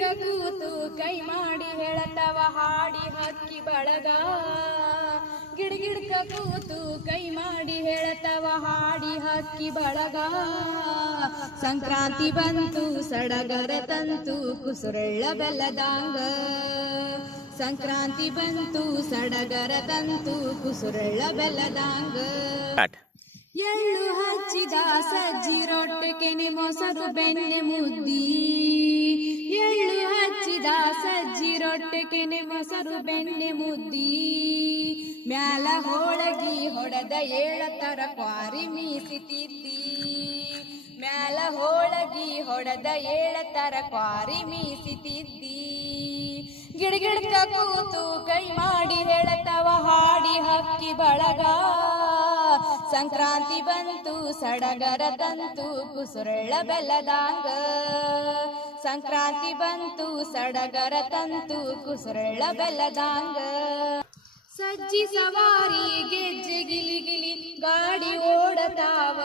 ಗಿಡಗಿಡಕ ಕೂತು ಕೈ ಮಾಡಿ ಹೇಳತವ ಹಾಡಿ ಹಕ್ಕಿ ಬಳಗ. ಗಿಡಗಿಡಕ ಕೂತು ಕೈ ಮಾಡಿ ಹೇಳತವ ಹಾಡಿ ಹಕ್ಕಿ ಬಳಗ. ಸಂಕ್ರಾಂತಿ ಬಂತು ಸಡಗರ ತಂತು ಕುಸುರೆಳ್ಳ ಬೆಲ್ಲದಾಂಗ. ಸಂಕ್ರಾಂತಿ ಬಂತು ಸಡಗರ ತಂತು ಕುಸುರೆಳ್ಳ ಬೆಲ್ಲದಾಂಗ. ಎಳ್ಳು ಹಚ್ಚಿದ ಸಜ್ಜಿ ರೊಟ್ಟೆ ಕೆನೆ ಮೊಸರು ಬೆಣ್ಣೆ ಮುದ್ದಿ. ಎಳ್ಳು ಹಚ್ಚಿದ ಸಜ್ಜಿ ರೊಟ್ಟೆ ಕೆನೆ ಮೊಸರು ಬೆಣ್ಣೆ ಮುದ್ದಿ. ಮ್ಯಾಲ ಹೋಳಗಿ ಹೊಡೆದ ಏಳತರ ಕ್ವಾರಿ ಮೀಸಿತಿದ್ದಿ. ಮ್ಯಾಲ ಹೋಳಗಿ ಹೊಡೆದ ಏಳತರ ಕ್ವಾರಿ ಮೀಸಿತಿದ್ದಿ. ಗಿಡಗಿಡಕ ಕೂತು ಕೈ ಮಾಡಿ ಹೇಳತವ ಹಾಡಿ ಹಕ್ಕಿ ಬಳಗ. ಸಂಕ್ರಾಂತಿ ಬಂತು ಸಡಗರ ತಂತು ಕುಸುರೆಳ್ಳ ಬೆಲ್ಲದಾಂಗ. ಸಂಕ್ರಾಂತಿ ಬಂತು ಸಡಗರ ತಂತು ಕುಸುರೆಳ್ಳ ಬೆಲ್ಲದಾಂಗ. ಸಜ್ಜಿ ಸವಾರಿ ಗೆಜ್ಜೆ ಗಿಲಿ ಗಿಲಿ ಗಾಡಿ ಓಡತಾವ.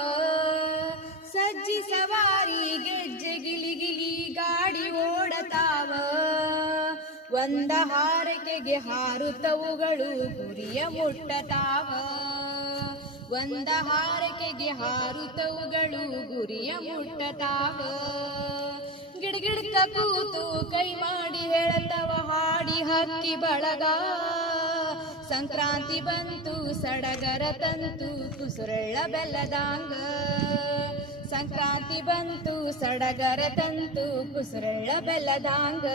ಸಜ್ಜಿ ಸವಾರಿ ಗೆಜ್ಜೆ ಗಿಲಿ ಗಿಲಿ ಗಾಡಿ ಓಡತಾವ. ಒಂದ ಹಾರಕೆಗೆ ಹಾರುತ್ತವುಗಳು ಗುರಿಯ ಮುಟ್ಟತಾವ. ಒಂದ ಹಾರಕೆಗೆ ಹಾರುತ್ತವುಗಳು ಗುರಿಯ ಮುಟ್ಟತಾವ. ಗಿಡಗಿಡಕ ಕೂತು ಕೈ ಮಾಡಿ ಹೇಳತವ ಹಾಡಿ ಹಕ್ಕಿ ಬಳಗ. ಸಂಕ್ರಾಂತಿ ಬಂತು ಸಡಗರ ತಂತು ಕುಸುರೆಳ್ಳ ಬೆಲ್ಲದಾಂಗ. ಸಂಕ್ರಾಂತಿ ಬಂತು ಸಡಗರ ತಂತು ಕುಸುರೆಳ್ಳ ಬೆಲ್ಲದಾಂಗ.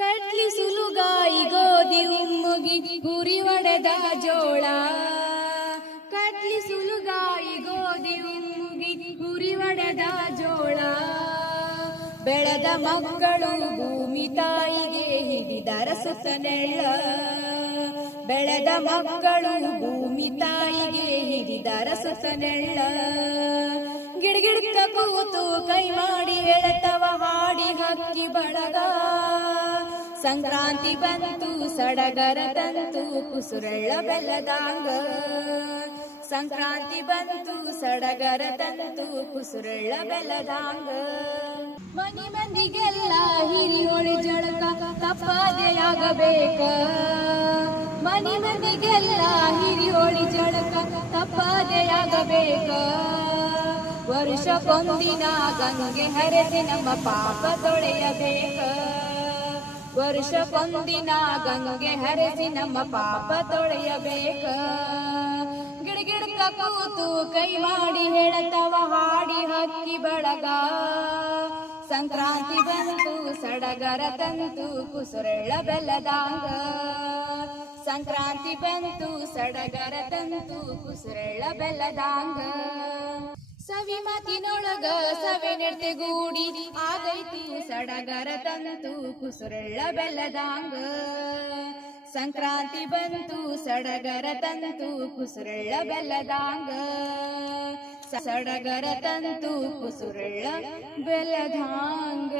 ಕಡ್ಲಿ ಸುಲುಗಾಯಿ ಗೋಧಿ ಉಮ್ಮುಗಿ ಗುರಿ ಒಡೆದ ಜೋಳ. ಕಡ್ಲಿ ಸುಲುಗಾಯಿ ಗೋಧಿ ಉಮ್ಮುಗಿ ಗುರಿ ಒಡೆದ ಜೋಳ. ಬೆಳೆದ ಮಕ್ಕಳು ಭೂಮಿ ತಾಯಿಗೆ ಹಿಡಿದರ ಸುತ್ತನೆಳ್ಳ. ಬೆಳೆದ ಮಕ್ಕಳು ಭೂಮಿ ತಾಯಿಗೆ ಹಿಡಿದರ ಸುತ್ತನೆಳ್ಳ. ಗಿಡಗಿಡಕ ಕೂತು ಕೈ ಮಾಡಿ ಹೇಳತವ ಹಾಡಿ ಹಕ್ಕಿ ಬಳಗ. ಸಂಕ್ರಾಂತಿ ಬಂತು ಸಡಗರ ತಂತು ಕುಸುರೆಳ್ಳ ಬೆಲ್ಲದಾಂಗ. ಸಂಕ್ರಾಂತಿ ಬಂತು ಸಡಗರ ತಂತು ಕುಸುರೆಳ್ಳ ಬೆಲ್ಲದಾಂಗ. ಮನಿ ಮಂದಿಗೆಲ್ಲ ಹಿರಿ ಹೊಳಿ ಜಳಕ ತಪ್ಪದೆಯಾಗಬೇಕ. ಮನಿ ಮಂದಿಗೆಲ್ಲ ಹಿರಿ ಹೊಳಿ ಜಳಕ ತಪ್ಪದೆಯಾಗಬೇಕ. ವರ್ಷಕ್ಕೊಂದಿನ ಗಂಗೆ ಹರಿಸಿ ನಮ್ಮ ಪಾಪ ತೊಳೆಯಬೇಕ. ವರ್ಷಕ್ಕೊಂದಿನ ಗಂಗೆ ಹರಿಸಿ ನಮ್ಮ ಪಾಪ ತೊಳೆಯಬೇಕ. ಗಿಡಗಿಡಕ ಕೂತು ಕೈ ಮಾಡಿ ಹೇಳತವ ಹಾಡಿ ಹಕ್ಕಿ ಬಳಗ. ಸಂಕ್ರಾಂತಿ ಬಂತು ಸಡಗರ ತಂತು ಕುಸುರೆಳ್ಳ ಬೆಲ್ಲದಾಂಗ. ಸಂಕ್ರಾಂತಿ ಬಂತು ಸಡಗರ ತಂತು ಕುಸುರೆಳ್ಳ ಬೆಲ್ಲದಾಂಗ. ಸವಿ ಮಾತಿನೊಳಗ ಸವೆ ನೆಡ್ತೆಗೂಡಿ ಆಗೈತಿ ಸಡಗರ ತಂತು ಕುಸುರೆಳ್ಳ ಬೆಲ್ಲದಾಂಗ. ಸಂಕ್ರಾಂತಿ ಬಂತು ಸಡಗರ ತಂತು ಕುಸುರೆಳ್ಳ ಬೆಲ್ಲದಾಂಗ. ಸಡಗರ ತಂತು ಕುಸುರೆಳ್ಳ ಬೆಲ್ಲದಾಂಗ.